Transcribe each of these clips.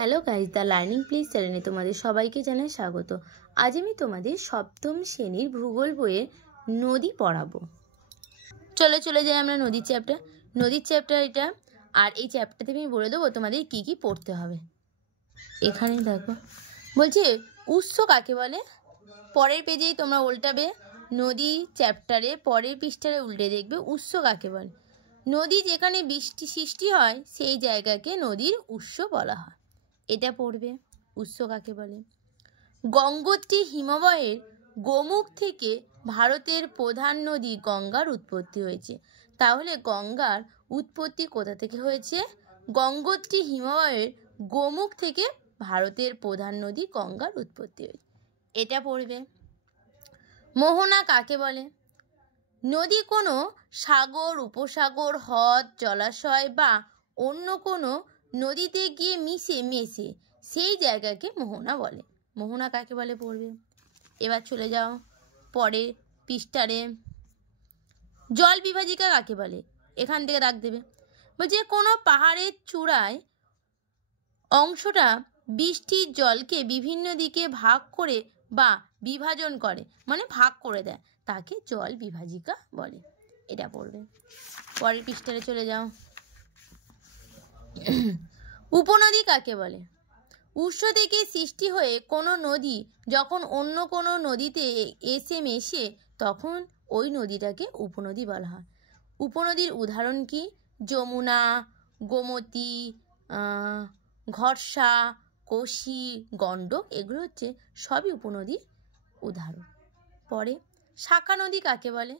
Hello guys, the learning please চ্যানেলে তোমাদের সবাইকে জানাই স্বাগত। আজ আমি তোমাদের সপ্তম শ্রেণীর ভূগোল বইয়ের নদী পড়াবো। চলে যাই আমরা নদীর চ্যাপ্টার এটা। আর এই চ্যাপ্টারতে আমি বলে দেবো তোমাদের কি কি পড়তে হবে। এখানে দেখো বলছে উৎস কাকে বলে। পরের পেজেই তোমরা উল্টাবে, নদী চ্যাপ্টারে পরের পৃষ্ঠারে উল্টে দেখবে উৎস কাকে বলে। নদী যেখানে বৃষ্টি সৃষ্টি হয় সেই জায়গাকে নদীর উৎস বলা হয়। এটা পড়বে, উৎস কাকে বলে। গঙ্গোত্রী হিমবাহের গোমুখ থেকে ভারতের প্রধান নদী গঙ্গার উৎপত্তি হয়েছে। তাহলে গঙ্গার উৎপত্তি কোথা থেকে হয়েছে? গঙ্গোত্রী হিমবাহের গোমুখ থেকে ভারতের প্রধান নদী গঙ্গার উৎপত্তি হয়েছে। এটা পড়বে। মোহনা কাকে বলে? নদী কোনো সাগর, উপসাগর, হ্রদ, জলাশয় বা অন্য কোনো নদীতে গিয়ে মেশে সেই জায়গাকে মোহনা বলে। মোহনা কাকে বলে পড়বে। এবার চলে যাও পরের পৃষ্ঠারে। জল বিভাজিকা কাকে বলে? এখান থেকে দাগ দেবে। বলছে কোনো পাহাড়ের চূড়ায় অংশটা বৃষ্টির জলকে বিভিন্ন দিকে ভাগ করে বা বিভাজন করে, মানে ভাগ করে দেয়, তাকে জল বিভাজিকা বলে। এটা পড়বে। পরের পৃষ্ঠারে চলে যাও। উপনদী কাকে বলে? উৎস থেকে সৃষ্টি হয়ে কোনো নদী যখন অন্য কোনো নদীতে এসে মেশে তখন ওই নদীটাকে উপনদী বলা হয়। উপনদীর উদাহরণ কি? যমুনা, গোমতী, ঘর্ষা, কোশি, গণ্ডক, এগুলো হচ্ছে সবই উপনদীর উদাহরণ। পরে শাখা নদী কাকে বলে?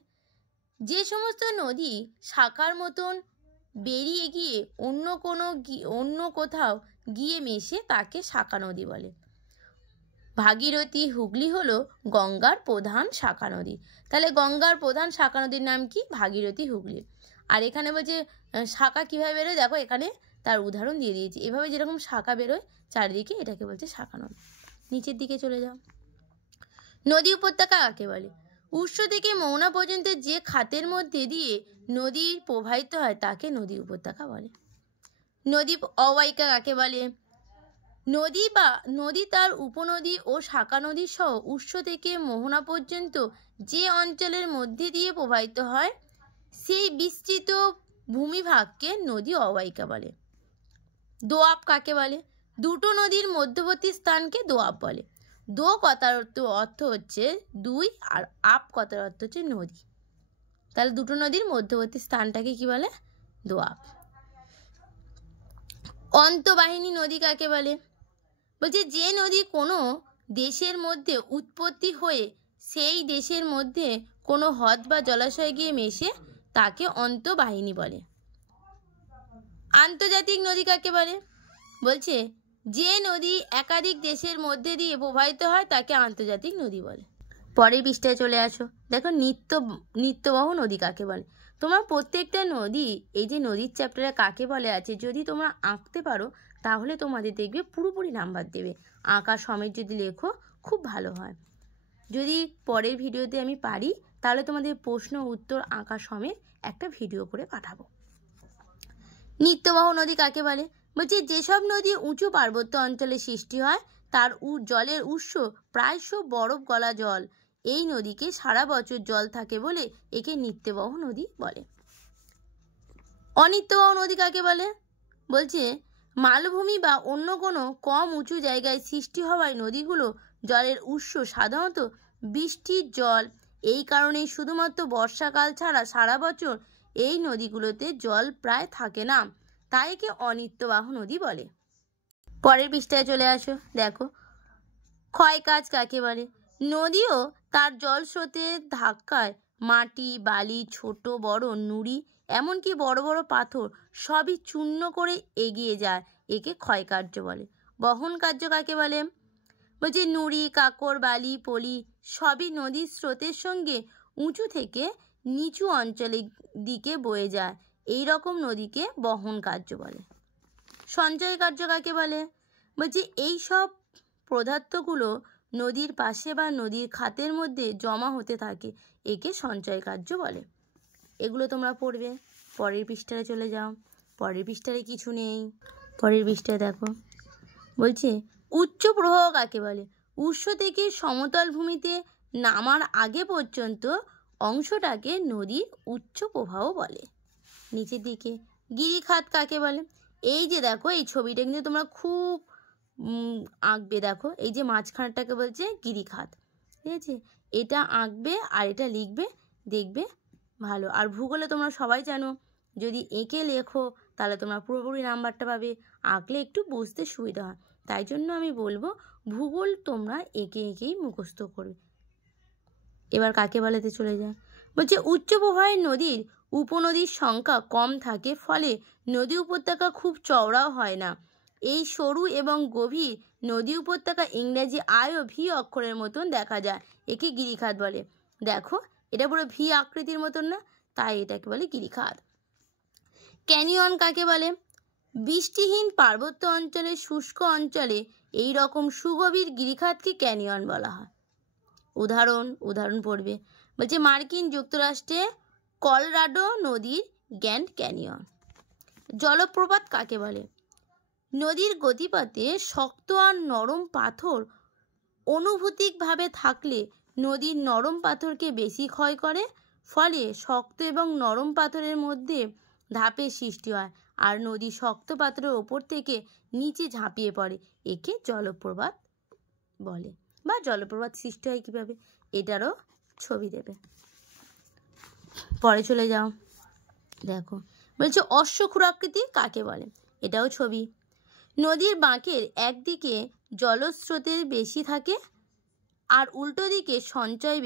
যে সমস্ত নদী শাখার মতন বেরিয়ে গিয়ে অন্য কোথাও গিয়ে মেশে তাকে শাখা নদী বলে। ভাগীরথী, হুগলি হলো গঙ্গার প্রধান শাখা নদী। তাহলে গঙ্গার প্রধান শাখা নদীর নাম কি? ভাগীরথী, হুগলি। আর এখানে বলছে শাখা কীভাবে বেরোয়, দেখো এখানে তার উদাহরণ দিয়ে দিয়েছি। এভাবে যেরকম শাখা বেরোয় চারিদিকে, এটাকে বলছে শাখা নদী। নিচের দিকে চলে যাও। নদী উপত্যকা কাকে বলে? উৎস থেকে মোহনা পর্যন্ত যে খাতের মধ্যে দিয়ে নদী প্রবাহিত হয় তাকে নদী উপত্যকা বলে। নদী অববাহিকা কাকে বলে? নদী তার উপনদী ও শাখা নদী সহ উৎস থেকে মোহনা পর্যন্ত যে অঞ্চলের মধ্যে দিয়ে প্রবাহিত হয় সেই বিস্তৃত ভূমিভাগকে নদী অববাহিকা বলে। দোআব কাকে বলে? দুটো নদীর মধ্যবর্তী স্থানকে দোআব বলে। দো কথার অর্থ হচ্ছে দুই, আর আপ কথার অর্থ হচ্ছে নদী। তাহলে দুটো নদীর মধ্যবর্তী স্থানটাকে কি বলে? দোআব। অন্তঃবাহিনী নদী কাকে বলে? বলছে যে নদী কোনো দেশের মধ্যে উৎপত্তি হয়ে সেই দেশের মধ্যে কোনো হ্রদ বা জলাশয় গিয়ে মেশে তাকে অন্তঃবাহিনী বলে। আন্তর্জাতিক নদী কাকে বলে? বলছে যে নদী একাধিক দেশের মধ্যে দিয়ে প্রবাহিত হয় তাকে আন্তর্জাতিক নদী বলে। পরের পৃষ্ঠায় চলে আসো। দেখো নিত্যবহ নদী কাকে বলে। তোমার প্রত্যেকটা নদী, এই যে নদীর চ্যাপ্টারে কাকে বলে আছে, যদি তোমরা আঁকতে পারো তাহলে তোমাদের দেখবে পুরোপুরি নাম্বার দেবে। আঁকা সমেত যদি লেখো খুব ভালো হয়। যদি পরের ভিডিওতে আমি পারি তাহলে তোমাদের প্রশ্ন উত্তর আঁকা সমেত একটা ভিডিও করে পাঠাবো। নিত্যবহ নদী কাকে বলে? বলছে যেসব নদী উঁচু পার্বত্য অঞ্চলে সৃষ্টি হয় তার জলের উৎস প্রায়শ বরফ গলা জল। এই নদীকে সারা বছর জল থাকে বলে একে নিত্যবহ নদী বলে। অনিত্যবহ নদী কাকে বলে? বলছে মালভূমি বা অন্য কোনো কম উঁচু জায়গায় সৃষ্টি হওয়ায় নদীগুলো জলের উৎস সাধারণত বৃষ্টির জল। এই কারণেই শুধুমাত্র বর্ষাকাল ছাড়া সারা বছর এই নদীগুলোতে জল প্রায় থাকে না, তাই একে অনিত্যবাহ নদী বলে। পরের পৃষ্ঠায় চলে আসো। দেখো ক্ষয়কাজ কাকে বলে? নদীও তার জল স্রোতের ধাক্কায় মাটি, বালি, ছোট বড় নুড়ি, এমনকি বড় বড় পাথর সবই চূর্ণ করে এগিয়ে যায়, একে ক্ষয়কার্য বলে। বহন কার্য কাকে বলে? বলছে নুড়ি, কাকর, বালি, পলি সবই নদীর স্রোতের সঙ্গে উঁচু থেকে নিচু অঞ্চলের দিকে বয়ে যায়, এই রকম নদীকে বহন কার্য বলে। সঞ্চয় কার্য কাকে বলে? বলছে এই সব পদার্থগুলো নদীর পাশে বা নদীর খাতের মধ্যে জমা হতে থাকে, একে সঞ্চয় কার্য বলে। এগুলো তোমরা পড়বে। পরের পৃষ্ঠায় চলে যাও। পরের পৃষ্ঠায় কিছু নেই। পরের পৃষ্ঠায় দেখো বলছে উচ্চ প্রবাহ কাকে বলে? উৎস থেকে সমতল ভূমিতে নামার আগে পর্যন্ত অংশটাকে নদীর উচ্চ প্রবাহ বলে। নিচের দিকে গিরিখাত কাকে বলে? এই যে দেখো, এই ছবিটা কিন্তু তোমরা খুব আঁকবে। দেখো এই যে মাঝখানটাকে বলছে গিরিখাত, ঠিক আছে? এটা আঁকবে আর এটা লিখবে, দেখবে ভালো। আর ভূগোলে তোমরা সবাই জানো, যদি এঁকে লেখো তাহলে তোমরা পুরোপুরি নাম্বারটা পাবে, আঁকলে একটু বুঝতে সুবিধা হয়। তাই জন্য আমি বলবো ভূগোল তোমরা এঁকে এঁকেই মুখস্থ করবে। এবার কাকে বলেতে চলে যায়। বলছে উচ্চ প্রবাহের নদীর উপনদীর সংখ্যা কম থাকে, ফলে নদী উপত্যকা খুব চওড়াও হয় না। এই সরু এবং গভীর নদী উপত্যকা ইংরেজি আই ও ভি অক্ষরের মতন দেখা যায়, একে গিরিখাত বলে। দেখো এটা পুরো ভি আকৃতির মতন না, তাই এটাকে বলে গিরিখাত। ক্যানিয়ন কাকে বলে? বৃষ্টিহীন পার্বত্য অঞ্চলে, শুষ্ক অঞ্চলে এই রকম সুগভীর গিরিখাতকে ক্যানিয়ন বলা হয়। উদাহরণ পড়বে। বলছে মার্কিন যুক্তরাষ্ট্রে কলোরাডো নদীর গ্র্যান্ড ক্যানিয়ন। জলপ্রপাত কাকে বলে? নদীর গতিপথে শক্ত আর নরম পাথর অনুভূতিকভাবে থাকলে নদীর নরম পাথরকে বেশি ক্ষয় করে, ফলে শক্ত এবং নরম পাথরের মধ্যে ধাপের সৃষ্টি হয় আর নদী শক্ত পাথরের ওপর থেকে নিচে ঝাঁপিয়ে পড়ে, একে জলপ্রপাত বলে। বা জলপ্রপাত সৃষ্টি হয় কীভাবে, এটারও ছবি দেবে। পরে চলে যাও, দেখো বলছে অশ্বক্ষুরাকৃতি কাকে বলে? এটাও ছবি। নদীর বাঁকের একদিকে জলস্রোতের বেশি থাকে আর উল্টো দিকে সঞ্চয়